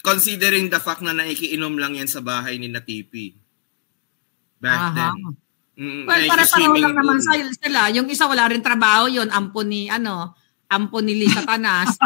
considering the fact na naikiinom lang yan sa bahay ni Natipi. Back then. Well, para-pareho lang naman sila. Yung isa wala rin trabaho yun. Ampo ni Lisa Tanas.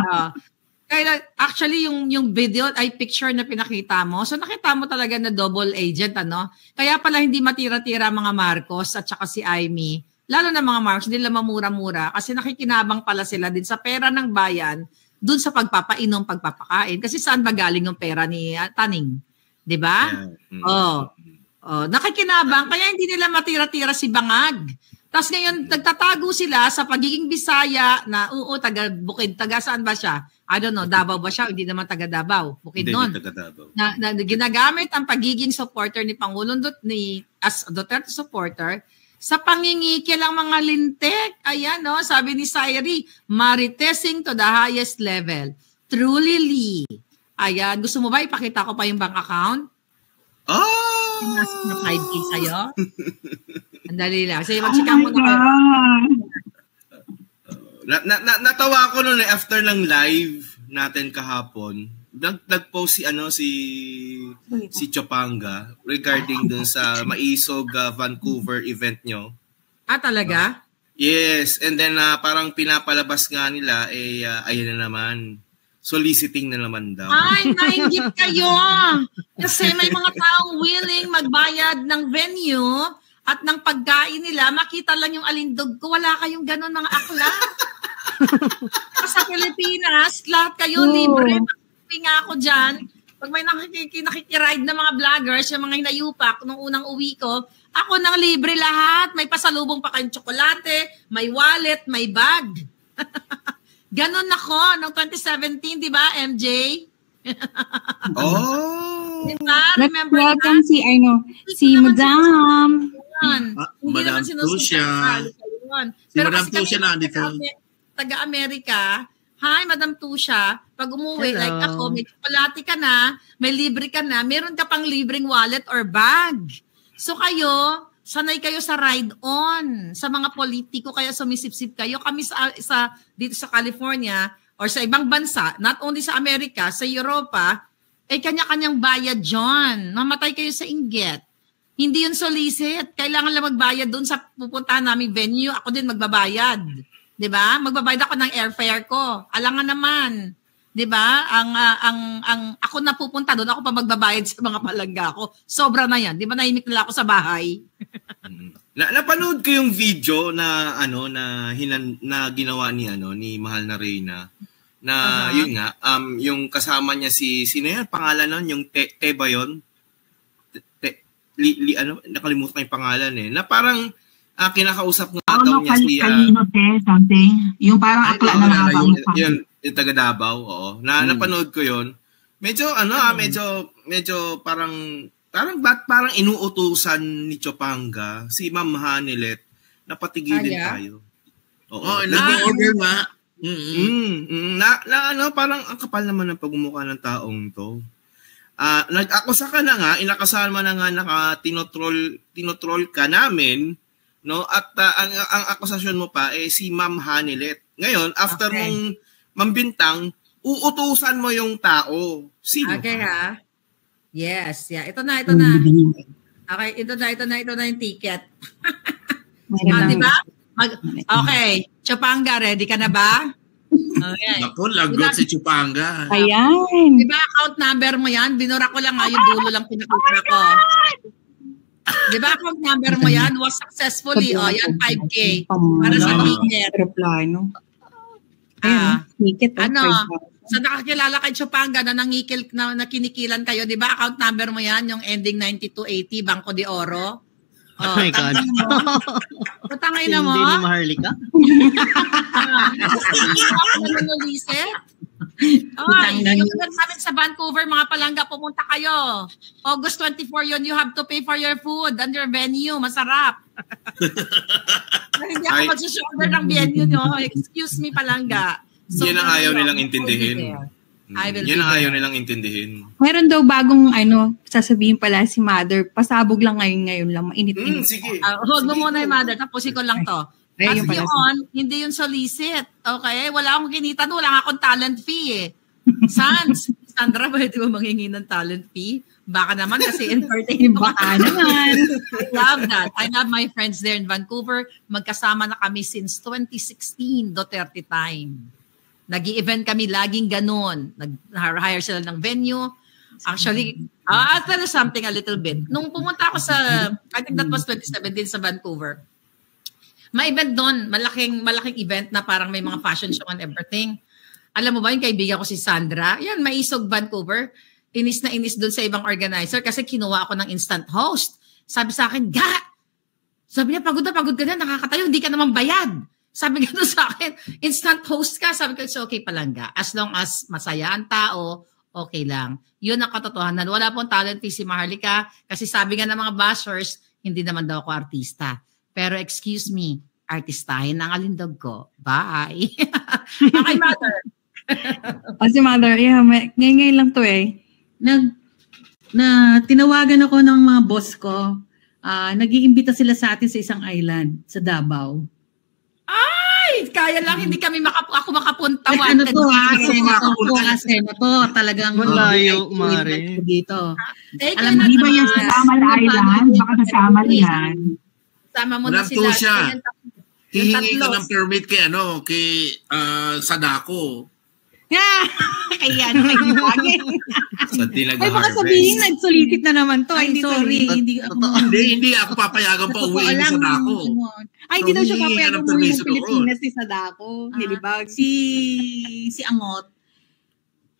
Kaya actually yung video ay picture na pinakita mo. So nakita mo talaga na double agent, ano? Kaya pala hindi matira-tira mga Marcos at saka si Amy. Lalo na mga Marcos, hindi lang mamura-mura kasi nakikinabang pala sila din sa pera ng bayan dun sa pagpapainom, pagpapakain. Kasi saan ba galing yung pera ni Taning? 'Di ba? Yeah. Nakikinabang kaya hindi nila matira-tira si Bangag. Tapos ngayon nagtatago sila sa pagiging Bisaya na taga Bukid, taga saan ba siya? I don't know, Davao ba siya? Hindi naman taga Davao. Bukid noon. Na ginagamit ang pagiging supporter ni Pangulong as Duterte supporter sa pangingikil ang mga lintik. Ayan, no? Sabi ni Sairi, maritesing to the highest level. Truly Lee. Ayan, gusto mo ba ipakita ko pa yung bank account? Nasa na 5K sa'yo? Andali lang. Sige, mag-checka mo na kayo. Natawa ko noon after ng live natin kahapon. Nag-post si Chopanga regarding dun sa Maisog Vancouver event nyo. Talaga? Yes, and then parang pinapalabas nga nila ayun na naman. Soliciting na naman daw. Ay, nainggit kayo. Kasi may mga taong willing magbayad ng venue at ng pagkain nila. Makita lang yung alindog ko. Wala kayong ganun mga akla. Sa Pilipinas, lahat kayo libre. Nga ako dyan. Pag may nakikiride na mga vloggers, yung mga hinayupak nung unang uwi ko, ako nang libre lahat. May pasalubong pa kayong tsokolate, may wallet, may bag. Ganon ako noong 2017, di ba, MJ? Diba? Remember welcome si Madam. Madam Tusha. Si Madam Tusha na dito. Taga-Amerika. Hi, Madam Tusha. Pag umuwi, hello. Like ako, may tsokolate ka na, may libre ka na, meron ka pang libreng wallet or bag. So kayo, sanay kayo sa ride-on. Sa mga politiko, kaya sumisip-sip kayo. Kami dito sa California or sa ibang bansa, not only sa Amerika, sa Europa, kanya-kanyang bayad dyan. Mamatay kayo sa inggit. Hindi yun solicit. Kailangan lang magbayad doon sa pupuntahan naming venue. Ako din magbabayad. Diba? Magbabayad ako ng airfare ko. Alangan naman. 'Di ba? Ang ako na pupunta doon, ako pa magbabayad sa mga palangga ko. Sobra na 'yan. 'Di ba? Nahimik na ako sa bahay. Napanood ko yung video na na ginawa ni Mahal na Reyna na yun nga yung kasama niya sino yan pangalan nun yung Te ba yun? Nakalimutan ko yung pangalan na parang kinakausap nga daw niya siya. Something. Yung parang akla na nakabang. Yung taga Davao, oo. Napanood ko 'yon. Medyo medyo parang inuutusan ni Chopanga si Ma'am Hanilet na patigilin tayo. Oo, nag-order nga. Parang ang kapal naman ng pagmumukha ng taong 'to. Nag-akusa ka na nga, inakasama na nga tinotroll ka namin. No, at ang akusasyon mo pa si Ma'am Hanilet. Ngayon, after mong mambintang, uutusan mo yung tao. Sino? Okay ha. Yes, yeah. Ito na. Okay, ito na yung ticket. Di ba? Okay, Chopanga, ready ka na ba? Okay. Naku, lagot si Chopanga. Ayan. Di ba account number mo yan? Binura ko lang yung dulo lang pinakita ko. Di ba account number mo yan? Was successfully. Yan, 5K. Para sa ticket. Ticket. So nakakilala kay Chopanga na kinikilan kayo. Di ba account number mo yan? Yung ending 9280, Banco de Oro. Oh my God. Patangay na mo. Hindi ni Maharlika? Yung namin sa Vancouver, mga palangga, pumunta kayo. August 24 yun, you have to pay for your food and your venue. Masarap. Hindi ako mag-shoulder ng venue nyo. Excuse me, palangga. So, yan ang ayaw nilang intindihin. Yan ang ayaw nilang intindihin. Meron daw bagong sasabihin pala si Mother. Pasabog lang ngayon lang. Mainit-init. Sige. Huwag mo muna yung Mother. Tapusin ko lang to. As hindi yun solicit. Okay? Wala akong kinita. Wala akong talent fee Sans. Sandra, pwede mo manghingi ng talent fee? Baka naman kasi entertainment. Baka naman. I love that. I love my friends there in Vancouver. Magkasama na kami since 2016, Duterte time. Nag-i-event kami laging ganun. Nag-hire sila ng venue. Actually, I'll tell you something a little bit. Nung pumunta ako sa, I think that was 2017 sa Vancouver, may event doon, malaking event na parang may mga fashion show and everything. Alam mo ba yung kaibigan ko si Sandra? Yan, Maisog, Vancouver. Inis na inis doon sa ibang organizer kasi kinuha ako ng instant host. Sabi sa akin, sabi niya, pagod ka na, nakakatayo, hindi ka naman bayad. Sabi niya sa akin, instant host ka. Sabi ko, so okay palang ga. As long as masaya ang tao, okay lang. Yun ang katotohanan. Wala pong talent fee si Maharlika kasi sabi nga ng mga bashers, hindi naman daw ako artista. Pero excuse me, artistahin ang alindog ko. Bye. Okay, Mother. Si Mother, yeah, ngayon lang to eh. Tinawagan ako ng mga boss ko. Nag-iimbita sila sa atin sa isang island, sa Davao. Ay! Kaya lang, hindi kami ako makapunta. Ano to, senator, talagang malayo, Mare. Dito. Alam mo, di ba yan sa Samal Island? Baka sa Samal yan. Sama mo na sila. Hihingi ka ng permit kay Sadako. Kaya kayo lagi. Sa Tilaga Ay, baka sabihin, nagsulitit na naman to. Ay, sorry. Hindi ako papayagan pa uwi ni Sadako. Ay, hindi daw siya papayagan umuwi ng Pilipinas si Sadako. Nilibag. Si Angot,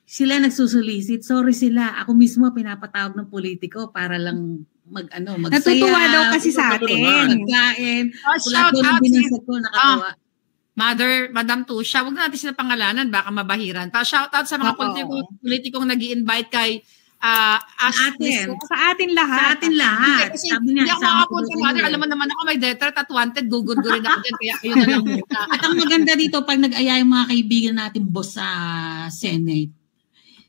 sila nagsusulisit. Sorry sila. Ako mismo pinapatawag ng politiko para lang magsaya. Natutuwa daw kasi sa atin. Magkain. Shout out ko, nakatuwa. Madam Tusha, wag na natin sila pangalanan, baka mabahiran. Pa-shoutout sa mga politikong nag-i-invite kay atin. Sa atin lahat. Kasi hindi ako makapunta, Mother. Alam mo naman ako, may detert at wanted. Gugundo rin ako dyan, kaya kayo na lang muna. At ang maganda dito, pag nag-aya yung mga kaibigan natin, boss sa Senate,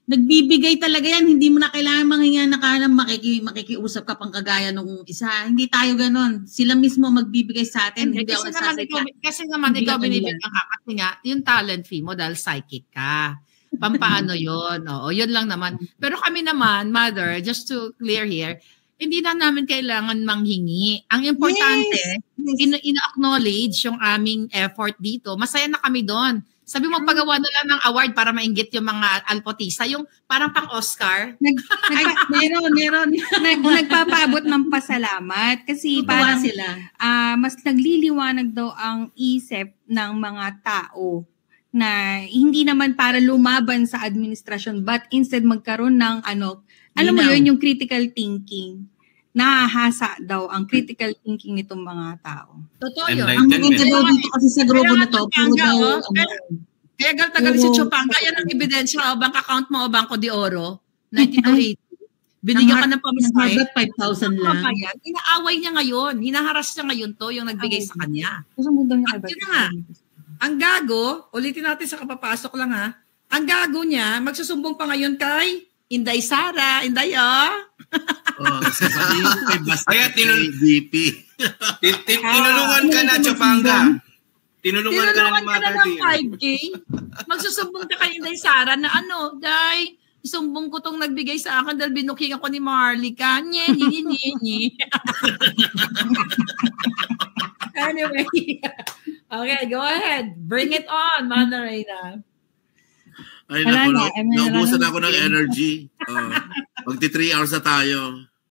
nagbibigay talaga yan. Hindi mo na kailangan manghinga na ka makikiusap ka pang kagaya nung isa. Hindi tayo ganon. Sila mismo magbibigay sa atin. Kasi naman ikaw binibigyan ka. Kasi nga, yung talent fee mo dahil psychic ka. Pampaano yun. Oo, yun lang naman. Pero kami naman, Mother, just to clear here, hindi na namin kailangan manghingi. Ang importante, ina-acknowledge yung aming effort dito. Masaya na kami doon. Sabi mo, pagawa na lang ng award para mainggit yung mga alpotista, yung parang pang-Oscar. Meron. Nagpapabot ng pasalamat kasi parang sila. Mas nagliliwanag daw ang isip ng mga tao na hindi naman para lumaban sa administrasyon but instead magkaroon ng alam mo yun, yung critical thinking. Nahahasa daw ang critical thinking nitong mga tao. Totoo yun. Ang maganda daw dito kasi sa grupo na to, puro daw, kaya tagal si Chupanga, yan ang ebidensya, bank account mo o Banco de Oro, 9280. Binigyan ka ng pamasahe. 5,000 lang. Inaaway niya ngayon. Hinaharas niya ngayon to, yung nagbigay sa kanya. At yun na nga. Ang gago, ulitin natin sa kapapasok lang ha, ang gago niya, magsusumbong pa ngayon kay Inday Sara. Inday, sasabihin ko kay Basta kay VP. Tinulungan ka na, Chupanga. Tinulungan ka na ng Mother ng 5K. Magsusumbong ka kay Inday Sara na Day, isumbong ko tong nagbigay sa akin dahil binuking ako ni Maharlika. Nye. Anyway. Okay, go ahead. Bring it on, Mother Reyna. Ay, naubusan ako ng energy. Magti 3 hours na tayo.